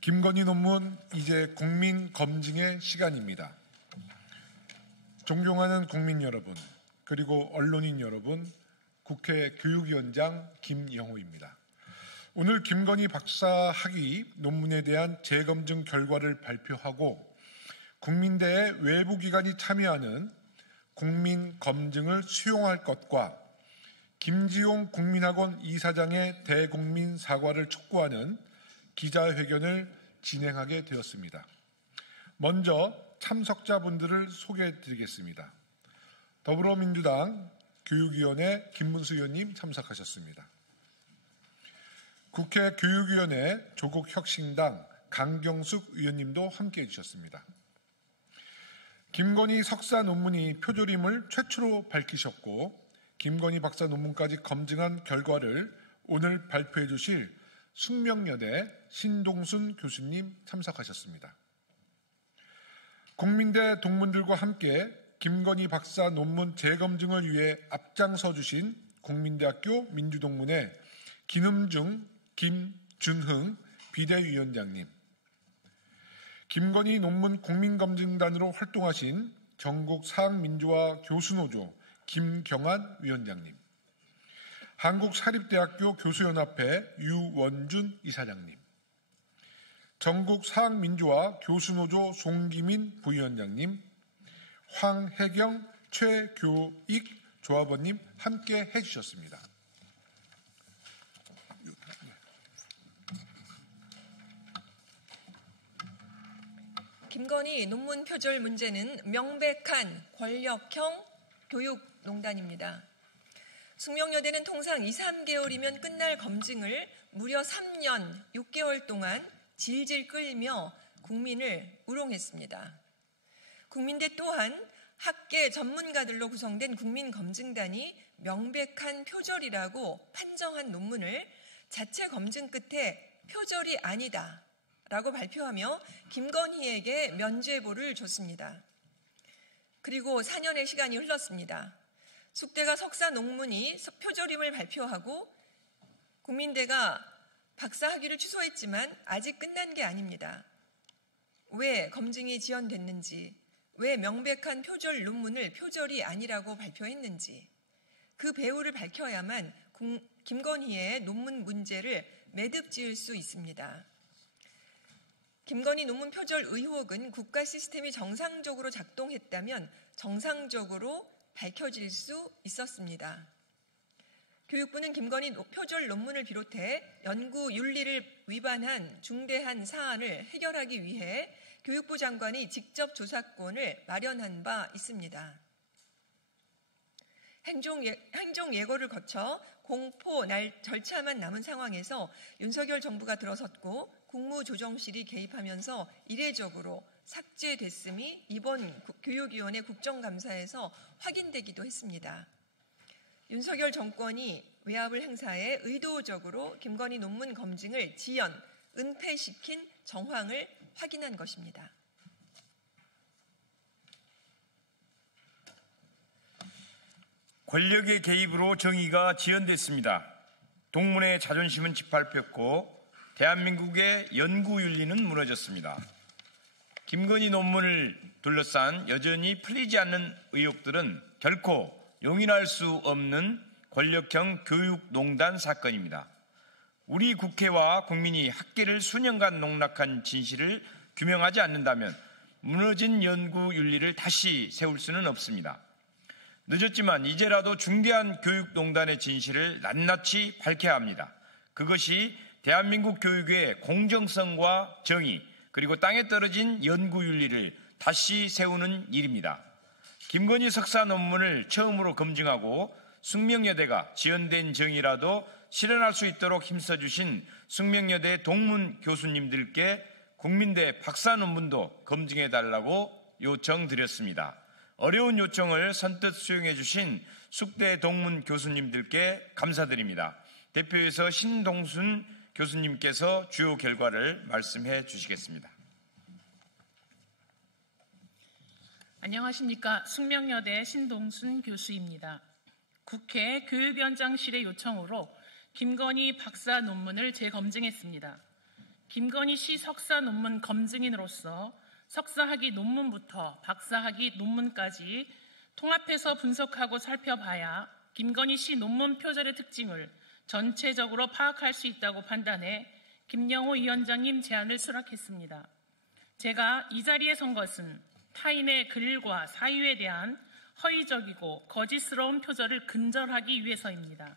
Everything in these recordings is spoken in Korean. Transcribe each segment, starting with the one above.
김건희 논문 이제 국민 검증의 시간입니다. 존경하는 국민 여러분, 그리고 언론인 여러분, 국회 교육위원장 김영호입니다. 오늘 김건희 박사 학위 논문에 대한 재검증 결과를 발표하고 국민대의 외부 기관이 참여하는 국민 검증을 수용할 것과 김지용 국민학원 이사장의 대국민 사과를 촉구하는 기자회견을 진행하게 되었습니다. 먼저 참석자분들을 소개해 드리겠습니다. 더불어민주당 교육위원회 김문수 의원님 참석하셨습니다. 국회 교육위원회 조국혁신당 강경숙 의원님도 함께해 주셨습니다. 김건희 석사 논문이 표절임을 최초로 밝히셨고 김건희 박사 논문까지 검증한 결과를 오늘 발표해 주실 숙명여대 신동순 교수님 참석하셨습니다. 국민대 동문들과 함께 김건희 박사 논문 재검증을 위해 앞장서 주신 국민대학교 민주동문회 김음중, 김준흥 비대위원장님, 김건희 논문 국민검증단으로 활동하신 전국사학민주화 교수노조 김경환 위원장님, 한국사립대학교 교수연합회 유원준 이사장님, 전국사학민주화 교수노조 송기민 부위원장님, 황혜경 최교익 조합원님 함께 해주셨습니다. 김건희 논문 표절 문제는 명백한 권력형 교육농단입니다. 숙명여대는 통상 2, 3개월이면 끝날 검증을 무려 3년 6개월 동안 질질 끌며 국민을 우롱했습니다. 국민대 또한 학계 전문가들로 구성된 국민검증단이 명백한 표절이라고 판정한 논문을 자체 검증 끝에 표절이 아니다 라고 발표하며 김건희에게 면죄부를 줬습니다. 그리고 4년의 시간이 흘렀습니다. 숙대가 석사 논문이 표절임을 발표하고 국민대가 박사 학위를 취소했지만 아직 끝난 게 아닙니다. 왜 검증이 지연됐는지, 왜 명백한 표절 논문을 표절이 아니라고 발표했는지 그 배후를 밝혀야만 김건희의 논문 문제를 매듭 지을 수 있습니다. 김건희 논문 표절 의혹은 국가 시스템이 정상적으로 작동했다면 정상적으로 밝혀질 수 있었습니다. 교육부는 김건희 표절 논문을 비롯해 연구 윤리를 위반한 중대한 사안을 해결하기 위해 교육부 장관이 직접 조사권을 마련한 바 있습니다. 행정예고를 거쳐 공포 절차만 남은 상황에서 윤석열 정부가 들어섰고 국무조정실이 개입하면서 이례적으로 삭제됐음이 이번 교육위원회 국정감사에서 확인되기도 했습니다. 윤석열 정권이 외압을 행사해 의도적으로 김건희 논문 검증을 지연, 은폐시킨 정황을 확인한 것입니다. 권력의 개입으로 정의가 지연됐습니다. 동문의 자존심은 짓밟혔고 대한민국의 연구윤리는 무너졌습니다. 김건희 논문을 둘러싼 여전히 풀리지 않는 의혹들은 결코 용인할 수 없는 권력형 교육농단 사건입니다. 우리 국회와 국민이 학계를 수년간 농락한 진실을 규명하지 않는다면 무너진 연구윤리를 다시 세울 수는 없습니다. 늦었지만 이제라도 중대한 교육농단의 진실을 낱낱이 밝혀야 합니다. 그것이 대한민국 교육의 공정성과 정의, 그리고 땅에 떨어진 연구윤리를 다시 세우는 일입니다. 김건희 석사 논문을 처음으로 검증하고 숙명여대가 지연된 정의라도 실현할 수 있도록 힘써주신 숙명여대 동문 교수님들께 국민대 박사 논문도 검증해달라고 요청드렸습니다. 어려운 요청을 선뜻 수용해 주신 숙대 동문 교수님들께 감사드립니다. 대표에서 신동순 교수님께서 주요 결과를 말씀해 주시겠습니다. 안녕하십니까. 숙명여대 신동순 교수입니다. 국회 교육위원장실의 요청으로 김건희 박사 논문을 재검증했습니다. 김건희 씨 석사 논문 검증인으로서 석사학위 논문부터 박사학위 논문까지 통합해서 분석하고 살펴봐야 김건희 씨 논문 표절의 특징을 전체적으로 파악할 수 있다고 판단해 김영호 위원장님 제안을 수락했습니다. 제가 이 자리에 선 것은 타인의 글과 사유에 대한 허위적이고 거짓스러운 표절을 근절하기 위해서입니다.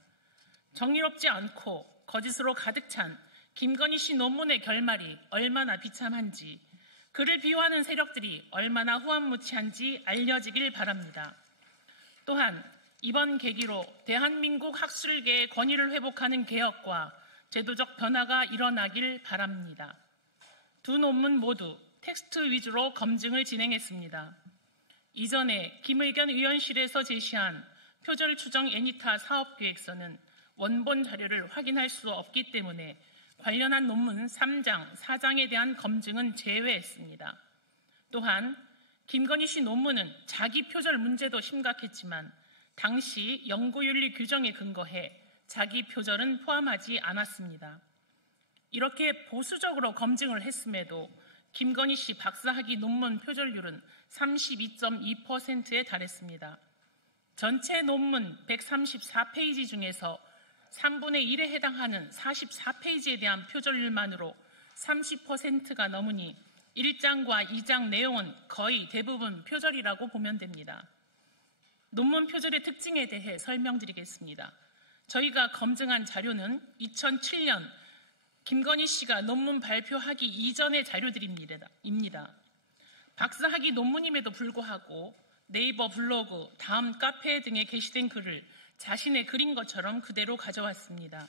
정의롭지 않고 거짓으로 가득 찬 김건희 씨 논문의 결말이 얼마나 비참한지, 그를 비호하는 세력들이 얼마나 후한무치한지 알려지길 바랍니다. 또한 이번 계기로 대한민국 학술계의 권위를 회복하는 개혁과 제도적 변화가 일어나길 바랍니다. 두 논문 모두 텍스트 위주로 검증을 진행했습니다. 이전에 김의겸 의원실에서 제시한 표절 추정 애니타 사업계획서는 원본 자료를 확인할 수 없기 때문에 관련한 논문 3장, 4장에 대한 검증은 제외했습니다. 또한 김건희 씨 논문은 자기 표절 문제도 심각했지만 당시 연구윤리 규정에 근거해 자기 표절은 포함하지 않았습니다. 이렇게 보수적으로 검증을 했음에도 김건희 씨 박사학위 논문 표절률은 32.2%에 달했습니다. 전체 논문 134페이지 중에서 3분의 1에 해당하는 44페이지에 대한 표절률만으로 30%가 넘으니 1장과 2장 내용은 거의 대부분 표절이라고 보면 됩니다. 논문 표절의 특징에 대해 설명드리겠습니다. 저희가 검증한 자료는 2007년 김건희 씨가 논문 발표하기 이전의 자료들입니다. 박사학위 논문임에도 불구하고 네이버 블로그, 다음 카페 등에 게시된 글을 자신의 글인 것처럼 그대로 가져왔습니다.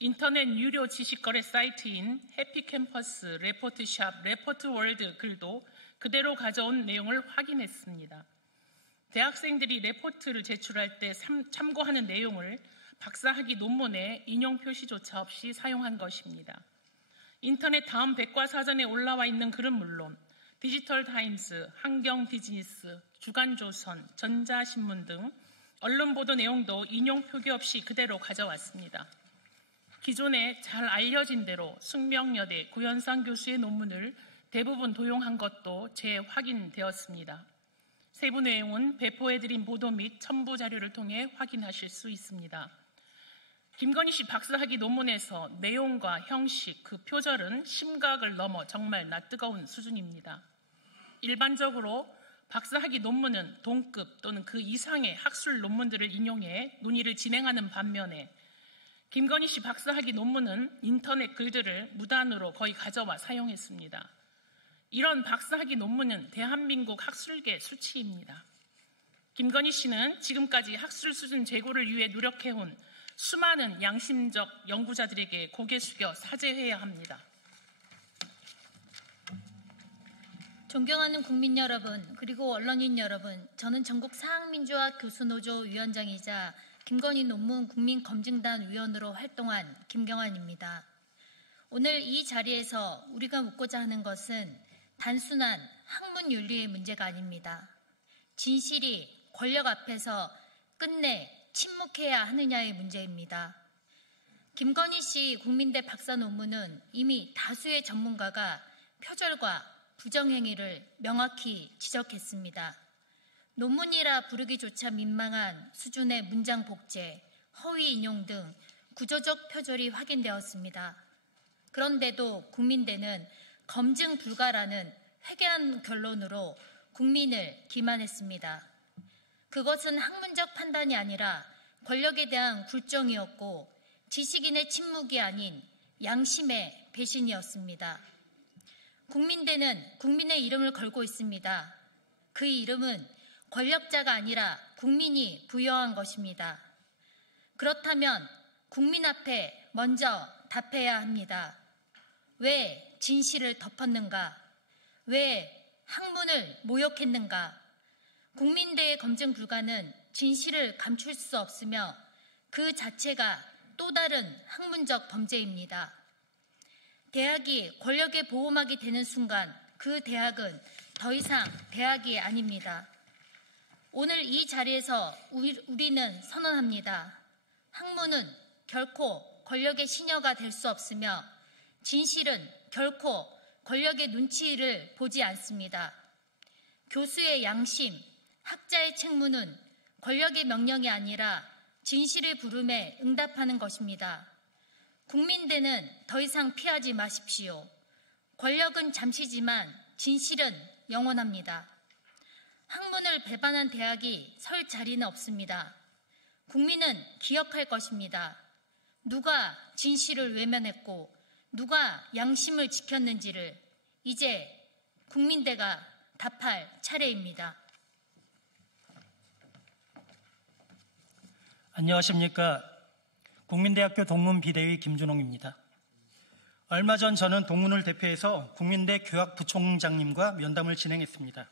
인터넷 유료 지식거래 사이트인 해피캠퍼스, 레포트샵, 레포트월드 글도 그대로 가져온 내용을 확인했습니다. 대학생들이 레포트를 제출할 때 참고하는 내용을 박사학위 논문에 인용 표시조차 없이 사용한 것입니다. 인터넷 다음 백과사전에 올라와 있는 글은 물론 디지털타임스, 환경비즈니스, 주간조선, 전자신문 등 언론 보도 내용도 인용 표기 없이 그대로 가져왔습니다. 기존에 잘 알려진 대로 숙명여대 구현상 교수의 논문을 대부분 도용한 것도 재확인되었습니다. 세부 내용은 배포해드린 보도 및 첨부 자료를 통해 확인하실 수 있습니다. 김건희 씨 박사학위 논문에서 내용과 형식, 그 표절은 심각을 넘어 정말 낯뜨거운 수준입니다. 일반적으로 박사학위 논문은 동급 또는 그 이상의 학술 논문들을 인용해 논의를 진행하는 반면에 김건희 씨 박사학위 논문은 인터넷 글들을 무단으로 거의 가져와 사용했습니다. 이런 박사학위 논문은 대한민국 학술계 수치입니다. 김건희 씨는 지금까지 학술 수준 제고를 위해 노력해온 수많은 양심적 연구자들에게 고개 숙여 사죄해야 합니다. 존경하는 국민 여러분, 그리고 언론인 여러분, 저는 전국 사학민주화 교수노조 위원장이자 김건희 논문 국민검증단 위원으로 활동한 김경환입니다. 오늘 이 자리에서 우리가 묻고자 하는 것은 단순한 학문윤리의 문제가 아닙니다. 진실이 권력 앞에서 끝내 침묵해야 하느냐의 문제입니다. 김건희 씨 국민대 박사 논문은 이미 다수의 전문가가 표절과 부정행위를 명확히 지적했습니다. 논문이라 부르기조차 민망한 수준의 문장 복제, 허위 인용 등 구조적 표절이 확인되었습니다. 그런데도 국민대는 검증 불가라는 회개한 결론으로 국민을 기만했습니다. 그것은 학문적 판단이 아니라 권력에 대한 굴종이었고 지식인의 침묵이 아닌 양심의 배신이었습니다. 국민대는 국민의 이름을 걸고 있습니다. 그 이름은 권력자가 아니라 국민이 부여한 것입니다. 그렇다면 국민 앞에 먼저 답해야 합니다. 왜 진실을 덮었는가? 왜 학문을 모욕했는가? 국민대의 검증 불가는 진실을 감출 수 없으며 그 자체가 또 다른 학문적 범죄입니다. 대학이 권력의 보호막이 되는 순간 그 대학은 더 이상 대학이 아닙니다. 오늘 이 자리에서 우리는 선언합니다. 학문은 결코 권력의 시녀가 될 수 없으며 진실은 결코 권력의 눈치를 보지 않습니다. 교수의 양심, 학자의 책무는 권력의 명령이 아니라 진실의 부름에 응답하는 것입니다. 국민대는 더 이상 피하지 마십시오. 권력은 잠시지만 진실은 영원합니다. 학문을 배반한 대학이 설 자리는 없습니다. 국민은 기억할 것입니다. 누가 진실을 외면했고 누가 양심을 지켰는지를 이제 국민대가 답할 차례입니다. 안녕하십니까. 국민대학교 동문비대위 김준홍입니다. 얼마 전 저는 동문을 대표해서 국민대 교학부총장님과 면담을 진행했습니다.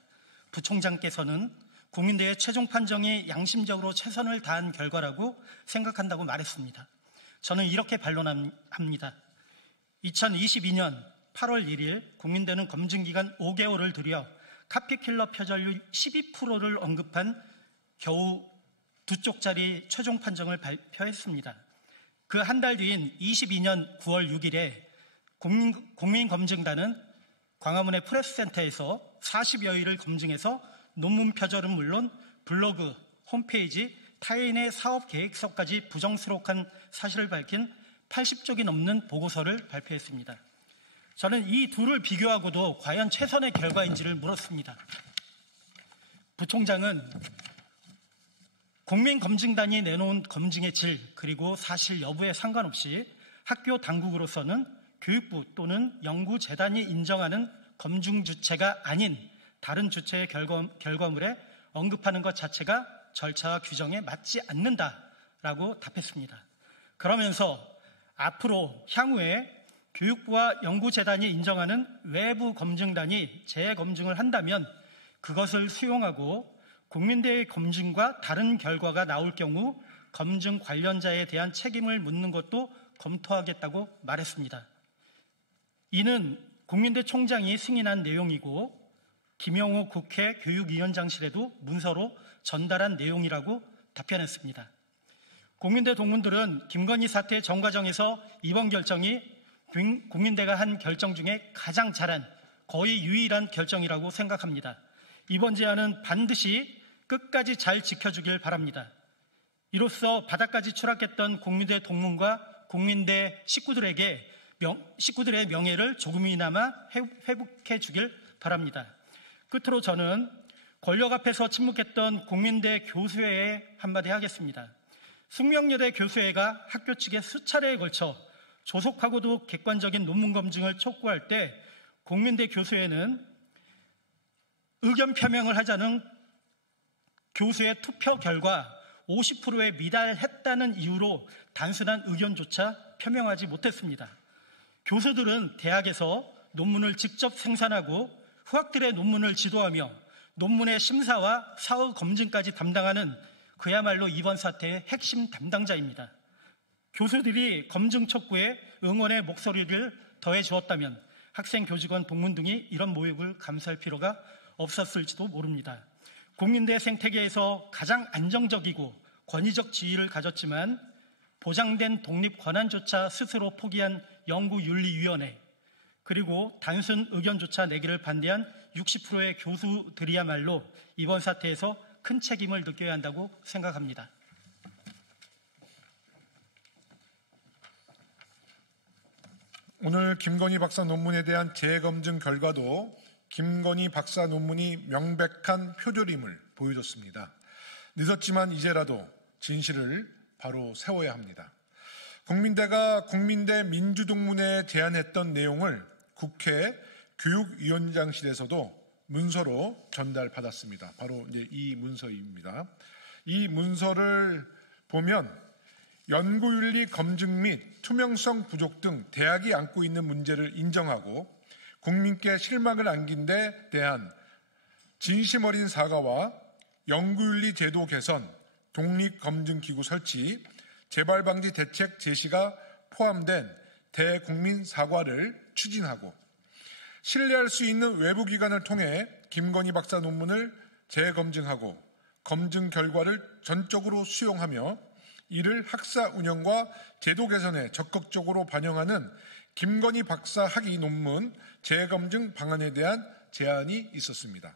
부총장께서는 국민대의 최종 판정이 양심적으로 최선을 다한 결과라고 생각한다고 말했습니다. 저는 이렇게 반론합니다. 2022년 8월 1일 국민대는 검증기간 5개월을 들여 카피킬러 표절률 12%를 언급한 겨우 2쪽짜리 최종 판정을 발표했습니다. 그 한 달 뒤인 22년 9월 6일에 국민검증단은 광화문의 프레스센터에서 40여일을 검증해서 논문 표절은 물론 블로그, 홈페이지, 타인의 사업 계획서까지 부정수록한 사실을 밝힌 80쪽이 넘는 보고서를 발표했습니다. 저는 이 둘을 비교하고도 과연 최선의 결과인지를 물었습니다. 부총장은 국민검증단이 내놓은 검증의 질 그리고 사실 여부에 상관없이 학교 당국으로서는 교육부 또는 연구재단이 인정하는 검증 주체가 아닌 다른 주체의 결과물에 언급하는 것 자체가 절차와 규정에 맞지 않는다라고 답했습니다. 그러면서 앞으로 향후에 교육부와 연구재단이 인정하는 외부 검증단이 재검증을 한다면 그것을 수용하고 국민대의 검증과 다른 결과가 나올 경우 검증 관련자에 대한 책임을 묻는 것도 검토하겠다고 말했습니다. 이는 국민대 총장이 승인한 내용이고 김영호 국회 교육위원장실에도 문서로 전달한 내용이라고 답변했습니다. 국민대 동문들은 김건희 사태 전 과정에서 이번 결정이 국민대가 한 결정 중에 가장 잘한 거의 유일한 결정이라고 생각합니다. 이번 제안은 반드시 끝까지 잘 지켜주길 바랍니다. 이로써 바닥까지 추락했던 국민대 동문과 국민대 식구들의 명예를 조금이나마 회복해 주길 바랍니다. 끝으로 저는 권력 앞에서 침묵했던 국민대 교수회에 한마디 하겠습니다. 숙명여대 교수회가 학교 측에 수차례에 걸쳐 조속하고도 객관적인 논문 검증을 촉구할 때 국민대 교수회는 의견 표명을 하자는 교수의 투표 결과 50%에 미달했다는 이유로 단순한 의견조차 표명하지 못했습니다. 교수들은 대학에서 논문을 직접 생산하고 후학들의 논문을 지도하며 논문의 심사와 사후 검증까지 담당하는 그야말로 이번 사태의 핵심 담당자입니다. 교수들이 검증 촉구에 응원의 목소리를 더해 주었다면 학생, 교직원, 동문 등이 이런 모욕을 감수할 필요가 없었을지도 모릅니다. 국민대 생태계에서 가장 안정적이고 권위적 지위를 가졌지만 보장된 독립 권한조차 스스로 포기한 연구윤리위원회, 그리고 단순 의견조차 내기를 반대한 60%의 교수들이야말로 이번 사태에서 큰 책임을 느껴야 한다고 생각합니다. 오늘 김건희 박사 논문에 대한 재검증 결과도 김건희 박사 논문이 명백한 표절임을 보여줬습니다. 늦었지만 이제라도 진실을 바로 세워야 합니다. 국민대가 국민대 민주동문회에 제안했던 내용을 국회 교육위원장실에서도 문서로 전달받았습니다. 바로 이제 이 문서입니다. 이 문서를 보면 연구윤리 검증 및 투명성 부족 등 대학이 안고 있는 문제를 인정하고 국민께 실망을 안긴 데 대한 진심 어린 사과와 연구윤리 제도 개선, 독립검증기구 설치, 재발방지 대책 제시가 포함된 대국민 사과를 추진하고 신뢰할 수 있는 외부기관을 통해 김건희 박사 논문을 재검증하고 검증 결과를 전적으로 수용하며 이를 학사 운영과 제도 개선에 적극적으로 반영하는 김건희 박사 학위 논문 재검증 방안에 대한 제안이 있었습니다.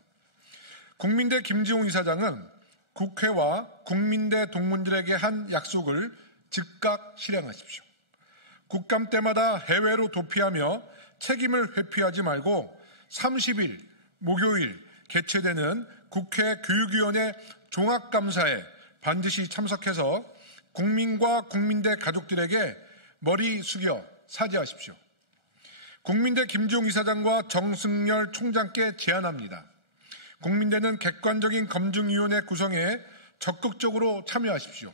국민대 김지웅 이사장은 국회와 국민대 동문들에게 한 약속을 즉각 실행하십시오. 국감 때마다 해외로 도피하며 책임을 회피하지 말고 30일 목요일 개최되는 국회 교육위원회 종합감사에 반드시 참석해서 국민과 국민대 가족들에게 머리 숙여 사죄하십시오. 국민대 김지웅 이사장과 정승열 총장께 제안합니다. 국민대는 객관적인 검증위원회 구성에 적극적으로 참여하십시오.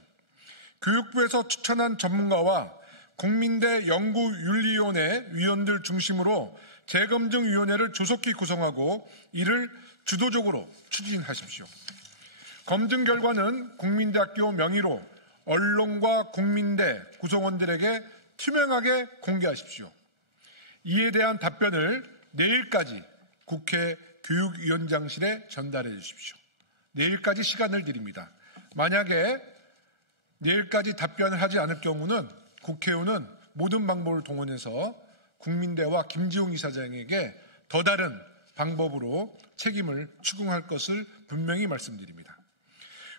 교육부에서 추천한 전문가와 국민대 연구윤리위원회 위원들 중심으로 재검증위원회를 조속히 구성하고 이를 주도적으로 추진하십시오. 검증 결과는 국민대학교 명의로 언론과 국민대 구성원들에게 투명하게 공개하십시오. 이에 대한 답변을 내일까지 국회 교육위원장실에 전달해 주십시오. 내일까지 시간을 드립니다. 만약에 내일까지 답변을 하지 않을 경우는 국회의원은 모든 방법을 동원해서 국민대와 김지웅 이사장에게 더 다른 방법으로 책임을 추궁할 것을 분명히 말씀드립니다.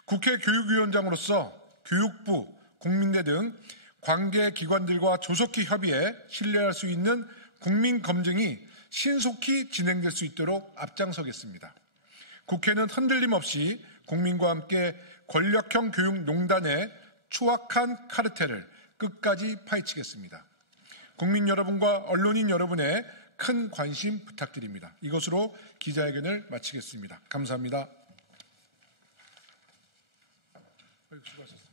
국회 교육위원장으로서 교육부, 국민대 등 관계기관들과 조속히 협의해 신뢰할 수 있는 국민검증이 신속히 진행될 수 있도록 앞장서겠습니다. 국회는 흔들림 없이 국민과 함께 권력형 교육농단의 추악한 카르텔을 끝까지 파헤치겠습니다. 국민 여러분과 언론인 여러분의 큰 관심 부탁드립니다. 이것으로 기자회견을 마치겠습니다. 감사합니다. 수고하셨습니다.